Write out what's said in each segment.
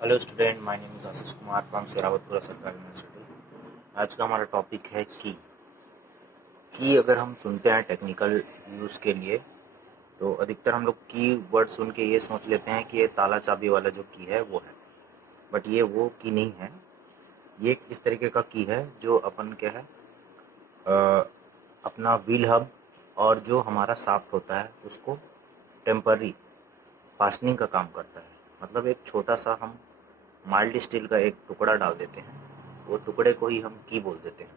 Hello student, my name is Ashish Kumar from Sherawatpura सरकारी university. आज का हमारा टॉपिक है की अगर हम सुनते हैं टेक्निकल यूज़ के लिए तो अधिकतर हम लोग की वर्ड सुन के ये सोच लेते हैं कि ये ताला चाबी वाला जो की है वो है, बट ये वो की नहीं है। ये एक इस तरीके का की है जो अपन क्या है अपना व्हील हब और जो हमारा शाफ्ट होता है उसको टेम्पररी फास्टनिंग का काम करता है। मतलब एक छोटा सा हम माइल्ड स्टील का एक टुकड़ा डाल देते हैं, वो टुकड़े को ही हम की बोल देते हैं।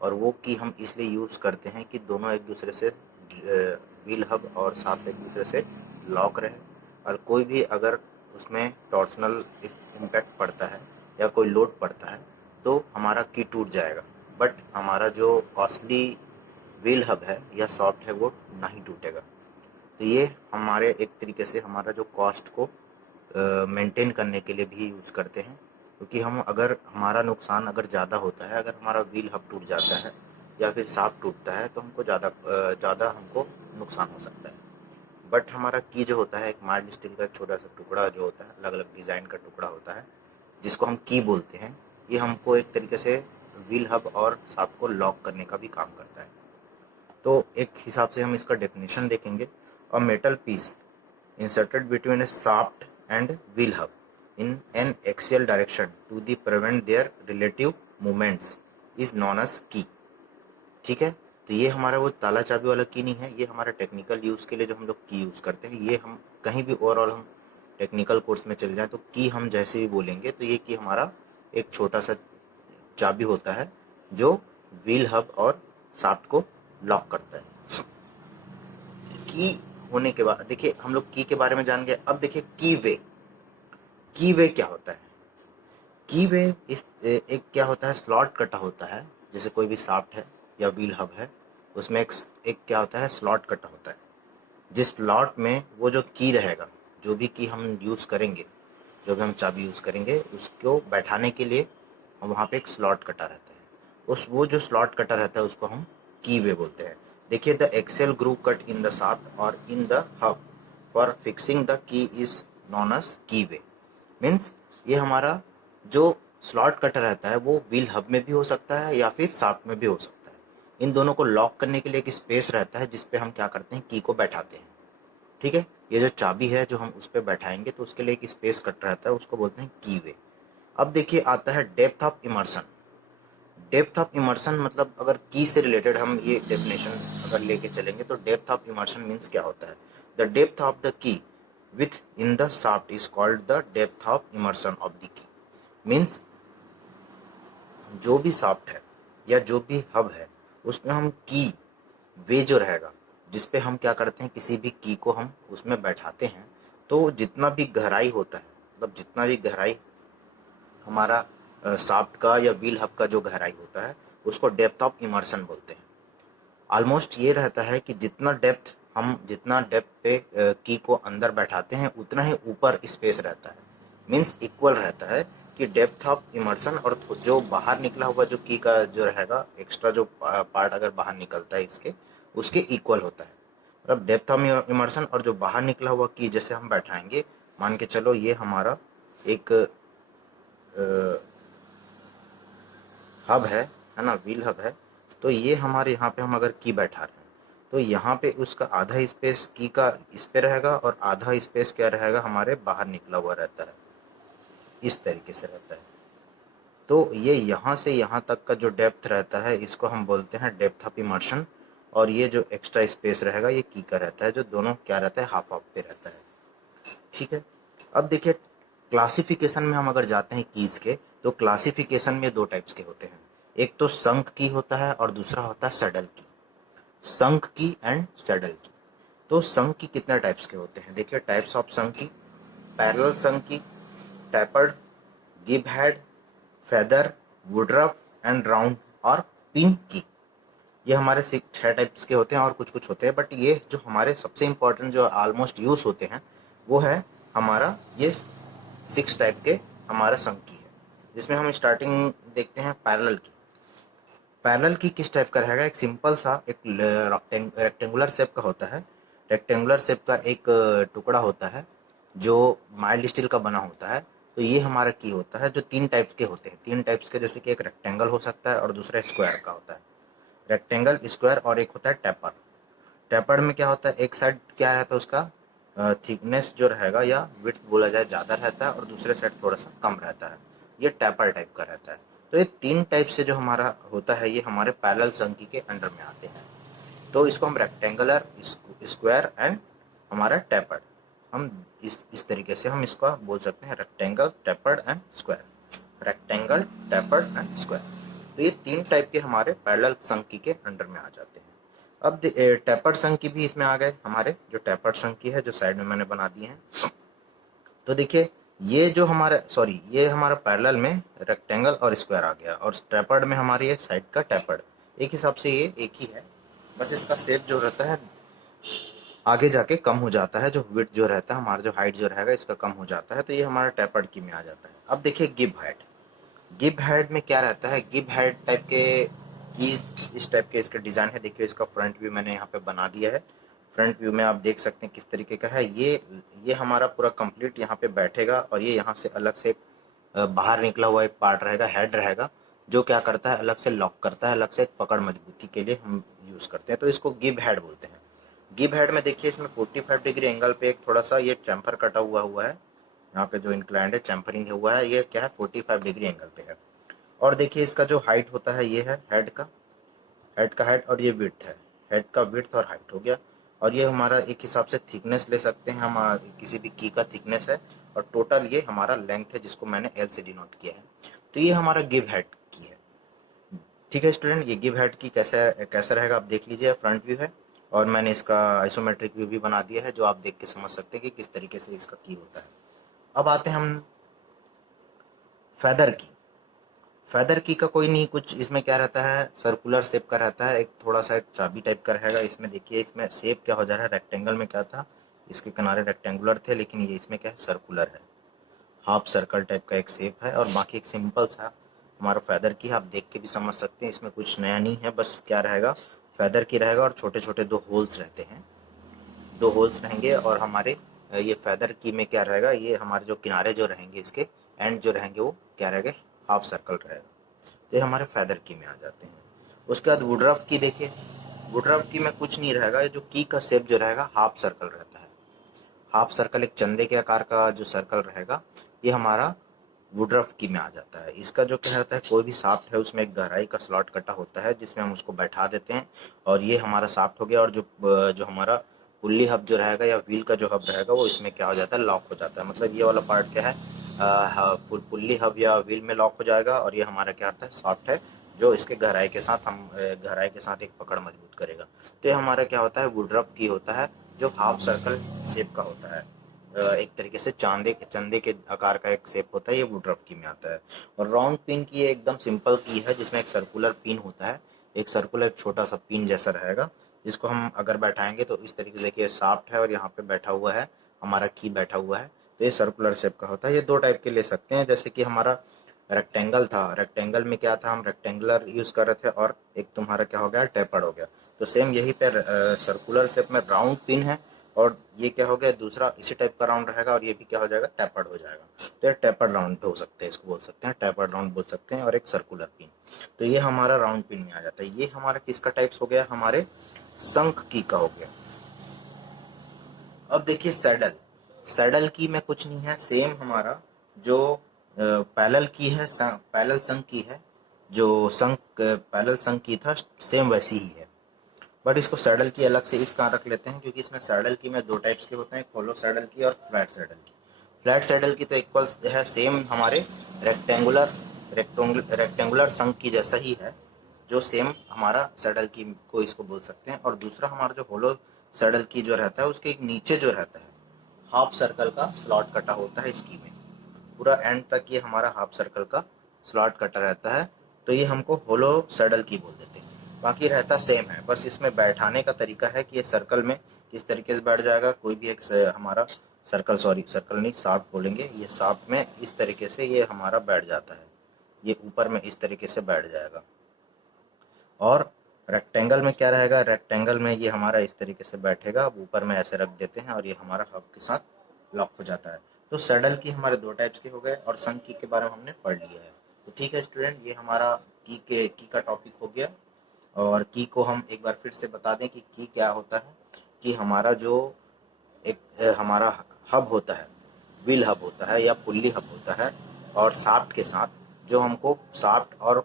और वो की हम इसलिए यूज़ करते हैं कि दोनों एक दूसरे से व्हील हब और साथ एक दूसरे से लॉक रहे, और कोई भी अगर उसमें टॉर्सनल इम्पैक्ट पड़ता है या कोई लोड पड़ता है तो हमारा की टूट जाएगा, बट हमारा जो कॉस्टली व्हील हब है या सॉफ्ट है वो नहीं टूटेगा। तो ये हमारे एक तरीके से हमारा जो कॉस्ट को मेंटेन करने के लिए भी यूज़ करते हैं, क्योंकि हम अगर हमारा नुकसान अगर ज़्यादा होता है, अगर हमारा व्हील हब टूट जाता है या फिर शाफ्ट टूटता है तो हमको ज़्यादा हमको नुकसान हो सकता है। बट हमारा की जो होता है एक माइल्ड स्टील का एक छोटा सा टुकड़ा जो होता है, अलग अलग डिज़ाइन का टुकड़ा होता है जिसको हम की बोलते हैं, ये हमको एक तरीके से व्हील हब और शाफ्ट को लॉक करने का भी काम करता है। तो एक हिसाब से हम इसका डेफिनेशन देखेंगे। A metal piece inserted between a shaft and wheel hub in an axial direction to the prevent their relative movements is known as key। ठीक है, तो ये हमारा वो ताला चाबी वाला की नहीं है, ये हमारा टेक्निकल यूज़ के लिए जो हम लोग की यूज़ करते हैं। ये हम कहीं भी ओवरऑल हम टेक्निकल कोर्स में चल जाएँ तो की हम जैसे भी बोलेंगे तो ये की हमारा एक छोटा सा चाबी होता है जो व्हील हब और शाफ्ट को लॉक करता है। की होने के बाद देखिए हम लोग की के बारे में जान गए। अब देखिए की वे क्या होता है। की वे इस एक क्या होता है, स्लॉट कटा होता है। जैसे कोई भी शाफ्ट है या व्हील हब है, उसमें एक क्या होता है, स्लॉट कटा होता है। जिस स्लॉट में वो जो की रहेगा, जो भी की हम यूज़ करेंगे, जो भी हम चाबी यूज़ करेंगे उसको बैठाने के लिए वहाँ पे एक स्लॉट कटा रहता है। उस वो जो स्लॉट कटा रहता है उसको हम की वे बोलते हैं। देखिए, the axle groove cut in the shaft और in the hub for fixing the key is known as keyway. Means ये हमारा जो स्लॉट कटर रहता है वो व्हील हब में भी हो सकता है या फिर शाफ्ट में भी हो सकता है। इन दोनों को लॉक करने के लिए एक स्पेस रहता है जिसपे हम क्या करते हैं, की को बैठाते हैं। ठीक है, ये जो चाबी है जो हम उस पर बैठाएंगे तो उसके लिए एक स्पेस कट रहता है, उसको बोलते हैं की वे। अब देखिए आता है depth of immersion. Depth of immersion मतलब अगर की से रिलेटेड हम ये डेफिनेशन अगर लेके चलेंगे तो डेप्थ ऑफ इमर्शन मीन्स क्या होता है। The depth of the key with in the shaft is called the depth of immersion of the key. Means जो भी शाफ्ट है या जो भी हब है उसमें हम की वे जो रहेगा, जिसपे हम क्या करते हैं, किसी भी की को हम उसमें बैठाते हैं, तो जितना भी गहराई होता है, मतलब जितना भी गहराई हमारा शाफ्ट का या व्हील हब का जो गहराई होता है उसको डेप्थ ऑफ इमर्शन बोलते हैं। ऑलमोस्ट ये रहता है कि जितना डेप्थ पे की को अंदर बैठाते हैं उतना ही ऊपर स्पेस रहता है। मीन्स इक्वल रहता है कि डेप्थ ऑफ इमर्शन और जो बाहर निकला हुआ जो की का जो रहेगा एक्स्ट्रा जो पार्ट अगर बाहर निकलता है इसके, उसके इक्वल होता है। मतलब डेप्थ ऑफ इमर्शन और जो बाहर निकला हुआ की जैसे हम बैठाएंगे, मान के चलो ये हमारा एक हब है ना, व्हील हब है। तो ये हमारे यहाँ पे हम अगर की बैठा रहे हैं तो यहाँ पे उसका आधा स्पेस की का इस पे रहेगा और आधा स्पेस क्या रहेगा, हमारे बाहर निकला हुआ रहता है, इस तरीके से रहता है। तो ये यहाँ से यहाँ तक का जो डेप्थ रहता है इसको हम बोलते हैं डेप्थ ऑफ इमर्शन। और ये जो एक्स्ट्रा स्पेस रहेगा ये की का रहता है, जो दोनों क्या रहता है, हाफ हाफ पे रहता है। ठीक है, अब देखिए क्लासिफिकेशन में हम अगर जाते हैं कीज के, तो क्लासिफिकेशन में दो टाइप्स के होते हैं। एक तो संक की होता है और दूसरा होता है सैडल की। संक की एंड सैडल की। तो संक की कितने टाइप्स के होते हैं, देखिए टाइप्स ऑफ संक की: पैरेलल संक की, tapered, Gibb head, feather, Woodruff and round और पिन की। ये हमारे 6 टाइप्स के होते हैं और कुछ कुछ होते हैं, बट ये जो हमारे सबसे इंपॉर्टेंट जो ऑलमोस्ट यूज होते हैं वो है हमारा ये 6 टाइप के हमारा संकी है। जिसमें हम स्टार्टिंग देखते हैं पैरेलल की। पैरेलल की किस टाइप का रहेगा, एक सिंपल सा एक रेक्टेंगुलर शेप का होता है। रेक्टेंगुलर शेप का एक टुकड़ा होता है जो माइल्ड स्टील का बना होता है, तो ये हमारा की होता है, जो 3 टाइप्स के होते हैं, 3 टाइप्स के, जैसे कि एक रेक्टेंगल हो सकता है और दूसरा स्क्वायर का होता है। रेक्टेंगल, स्क्वायर और एक होता है टेपर। टेपर्ड में क्या होता है, एक साइड क्या रहता है उसका थिकनेस जो रहेगा या विड्थ बोला जाए ज़्यादा रहता है और दूसरे साइड थोड़ा सा कम रहता है। ये टेपर टाइप का रहता है। तो ये 3 टाइप से जो हमारा होता है ये हमारे पैरेलल संकी के अंडर में आते हैं। तो इसको हम रेक्टेंगुलर, स्क्वायर एंड हमारा टेपर्ड, हम इस तरीके से हम इसका बोल सकते हैं, rectangle, tapered and square. Rectangle, tapered and square. तो ये 3 टाइप के हमारे पैरेलल संकी के अंडर में आ जाते हैं। अब टेपर्ड संकी भी इसमें आ गए हमारे, जो टेपर्ड संकी है जो साइड में मैंने बना दिए हैं। तो देखिए ये जो हमारा ये हमारा पैरेलल में रेक्टेंगल और स्क्वायर आ गया, और टेपर्ड में हमारे ये साइड का टेपर्ड। एक हिसाब से ये एक ही है, बस इसका शेप जो रहता है आगे जाके कम हो जाता है, जो विड्थ जो रहता है हमारा, जो हाइट जो रहेगा इसका कम हो जाता है। तो ये हमारा टेपर्ड की में आ जाता है। अब देखिए गिब हेड। गिब हेड में क्या रहता है, गिब हेड टाइप के कीज इस टाइप के इसके डिज़ाइन है। देखिए इसका फ्रंट व्यू मैंने यहाँ पे बना दिया है। फ्रंट व्यू में आप देख सकते हैं किस तरीके का है। ये हमारा पूरा कंप्लीट यहाँ पे बैठेगा, और ये यहाँ से अलग से बाहर निकला हुआ एक पार्ट रहेगा, हेड रहेगा, जो क्या करता है अलग से लॉक करता है, अलग से एक पकड़ मजबूती के लिए हम यूज़ करते हैं। तो इसको गिब हेड बोलते हैं। गिब हेड में देखिए इसमें 45 डिग्री एंगल पे एक थोड़ा सा ये चैम्फर कटा हुआ है। यहाँ पे जो इंक्लाइंड है, चैम्फरिंग हुआ है, ये क्या है 45 डिग्री एंगल पे है। और देखिए इसका जो हाइट होता है ये है हेड का हाइट, और ये विड्थ है, हेड का विड्थ और हाइट हो गया। और ये हमारा एक हिसाब से थिकनेस ले सकते हैं हम, किसी भी की का थिकनेस है। और टोटल ये हमारा लेंथ है, जिसको मैंने एल से डिनोट किया है। तो ये हमारा गिव हेड की है। ठीक है स्टूडेंट, ये गिव हेड की कैसा रहेगा आप देख लीजिए। फ्रंट व्यू है, और मैंने इसका आइसोमेट्रिक व्यू भी बना दिया है, जो आप देख के समझ सकते हैं कि किस तरीके से इसका की होता है। अब आते हैं हम फेदर की। फेदर की का कोई नहीं, कुछ इसमें क्या रहता है, सर्कुलर शेप का रहता है, एक थोड़ा सा एक चाबी टाइप का रहेगा। इसमें देखिए इसमें शेप क्या हो जा रहा है, रेक्टेंगल में क्या था, इसके किनारे रेक्टेंगुलर थे, लेकिन ये इसमें क्या है सर्कुलर है, हाफ सर्कल टाइप का एक शेप है। और बाकी एक सिंपल सा हमारा फेदर की है, आप देख के भी समझ सकते हैं, इसमें कुछ नया नहीं है, बस क्या रहेगा फेदर की रहेगा, और छोटे छोटे 2 होल्स रहते हैं, 2 होल्स रहेंगे। और हमारे ये फेदर की में क्या रहेगा, ये हमारे जो किनारे जो रहेंगे, इसके एंड जो रहेंगे वो क्या रहेंगे, हाफ सर्कल रहेगा। तो ये हमारे फेदर की में आ जाते हैं। उसके बाद वुडरफ की देखिए, वुडरफ की में कुछ नहीं रहेगा, ये जो की का शेप जो रहेगा हाफ सर्कल रहता है। हाफ सर्कल एक चंदे के आकार का जो सर्कल रहेगा, ये हमारा वुडरफ की में आ जाता है। इसका जो क्या रहता है, कोई भी शाफ्ट है उसमें एक गहराई का स्लॉट कटा होता है, जिसमें हम उसको बैठा देते हैं, और ये हमारा शाफ्ट हो गया। और जो हमारा पुल्ली हब जो रहेगा या व्हील का जो हब रहेगा, वो इसमें क्या हो जाता है, लॉक हो जाता है। मतलब ये वाला पार्ट क्या है, पुल्ली हब या व्हील में लॉक हो जाएगा, और ये हमारा क्या होता है, शाफ्ट है, जो इसके गहराई के साथ गहराई के साथ एक पकड़ मजबूत करेगा। तो ये हमारा क्या होता है, वुडरफ की होता है, जो हाफ सर्कल शेप का होता है। एक तरीके से चंदे के आकार का एक शेप होता है, ये वुडरफ की में आता है। और राउंड पिन की ये एकदम सिंपल की है, जिसमें एक सर्कुलर पिन होता है, एक सर्कुलर छोटा सा पिन जैसा रहेगा, जिसको हम अगर बैठाएंगे तो इस तरीके से देखिए शाफ्ट है, और यहाँ पे बैठा हुआ है हमारा की बैठा हुआ है। तो ये सर्कुलर शेप का होता है। ये 2 टाइप के ले सकते हैं, जैसे कि हमारा रेक्टेंगल था, रेक्टेंगल में क्या था, हम रेक्टेंगुलर यूज कर रहे थे, और एक तुम्हारा क्या हो गया, टेपर्ड हो गया। तो सेम यही पे सर्कुलर शेप में राउंड पिन है, और ये क्या हो गया, दूसरा इसी टाइप का राउंड रहेगा, और ये भी क्या हो जाएगा, टेपर्ड हो जाएगा। तो ये टेपर्ड राउंड हो सकते हैं, इसको बोल सकते हैं टेपर्ड राउंड बोल सकते हैं, और एक सर्कुलर पिन। तो ये हमारा राउंड पिन में आ जाता है। ये हमारा किसका टाइप्स हो गया, हमारे शंख की का हो गया। अब देखिए सैडल, सैडल की में कुछ नहीं है, सेम हमारा जो पैरेलल की है, पैरेलल संघ की है, जो संघ पैरेलल संघ की था, सेम वैसी ही है। बट इसको सैडल की अलग से इस कारण रख लेते हैं, क्योंकि इसमें सैडल की में 2 टाइप्स के होते हैं, होलो सैडल की और फ्लैट सैडल की। फ्लैट सैडल की तो इक्वल है, सेम हमारे रेक्टेंगुलर रेक्टेंगुलर संघ की जैसा ही है, जो सेम हमारा सैडल की को इसको बोल सकते हैं। और दूसरा हमारा जो होलो सैडल की जो रहता है, उसके एक नीचे जो रहता है हाफ सर्कल का स्लॉट कटा होता है इसकी में, पूरा एंड तक ये हमारा हाफ सर्कल का स्लॉट कटा रहता है। तो ये हमको होलो सैडल की बोल देते हैं। बाकी रहता सेम है, बस इसमें बैठाने का तरीका है कि ये सर्कल में किस तरीके से बैठ जाएगा। कोई भी एक हमारा सर्कल नहीं, शाफ्ट बोलेंगे, ये शाफ्ट में इस तरीके से ये हमारा बैठ जाता है, ये ऊपर में इस तरीके से बैठ जाएगा। और रेक्टेंगल में क्या रहेगा, रेक्टेंगल में ये हमारा इस तरीके से बैठेगा, अब ऊपर में ऐसे रख देते हैं, और ये हमारा हब के साथ लॉक हो जाता है। तो सैडल की हमारे दो टाइप्स के हो गए और संक की के बारे में हमने पढ़ लिया है। तो ठीक है स्टूडेंट, ये हमारा की का टॉपिक हो गया। और की को हम एक बार फिर से बता दें कि की क्या होता है। कि हमारा जो एक हमारा हब होता है, व्हील हब होता है या पुल्ली हब होता है, और शाफ्ट के साथ जो हमको शाफ्ट और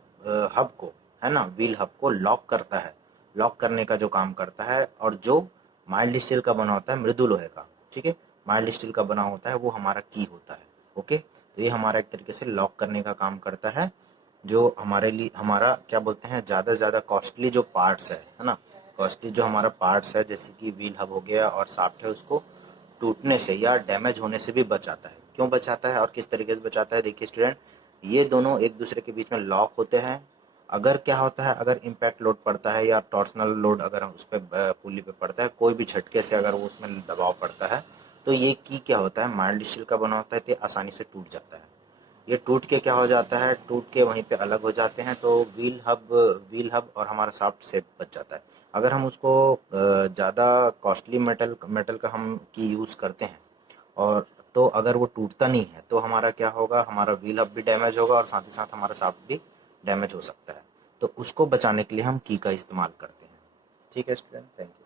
हब को, है ना, व्हील हब को लॉक करता है, लॉक करने का जो काम करता है, और जो माइल्ड स्टील का बना होता है, मृदु लोहे का, ठीक है, माइल्ड स्टील का बना होता है, वो हमारा की होता है। ओके, तो ये हमारा एक तरीके से लॉक करने का काम करता है। जो हमारे लिए हमारा क्या बोलते हैं, ज़्यादा से ज़्यादा कॉस्टली जो पार्ट्स है ना, कॉस्टली जो हमारा पार्ट्स है, जैसे कि व्हील हब हो गया और शाफ्ट है, उसको टूटने से या डैमेज होने से भी बचाता है। क्यों बचाता है और किस तरीके से बचाता है, देखिए स्टूडेंट, ये दोनों एक दूसरे के बीच में लॉक होते हैं। अगर क्या होता है, अगर इम्पैक्ट लोड पड़ता है या टॉर्सनल लोड अगर उस पर पुल्ली पे पड़ता है, कोई भी झटके से अगर वो उसमें दबाव पड़ता है, तो ये की क्या होता है, माइल्ड स्टील का बना होता है, तो ये आसानी से टूट जाता है। ये टूट के क्या हो जाता है, टूट के वहीं पे अलग हो जाते हैं, तो व्हील हब और हमारा शाफ्ट सेट बच जाता है। अगर हम उसको ज़्यादा कॉस्टली मेटल का हम की यूज़ करते हैं, और तो अगर वो टूटता नहीं है, तो हमारा क्या होगा, हमारा व्हील हब भी डैमेज होगा और साथ ही साथ हमारा शाफ्ट भी डैमेज हो सकता है। तो उसको बचाने के लिए हम की का इस्तेमाल करते हैं। ठीक है स्टूडेंट, थैंक यू।